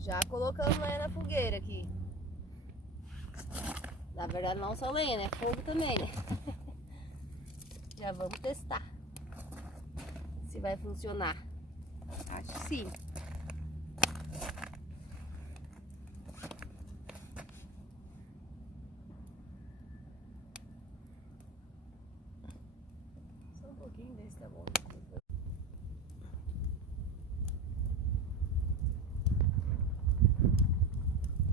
Já colocamos lenha na fogueira aqui. Na verdade não só lenha, né? Fogo também, né? Já vamos testar se vai funcionar. Acho que sim. Só um pouquinho desse tá bom.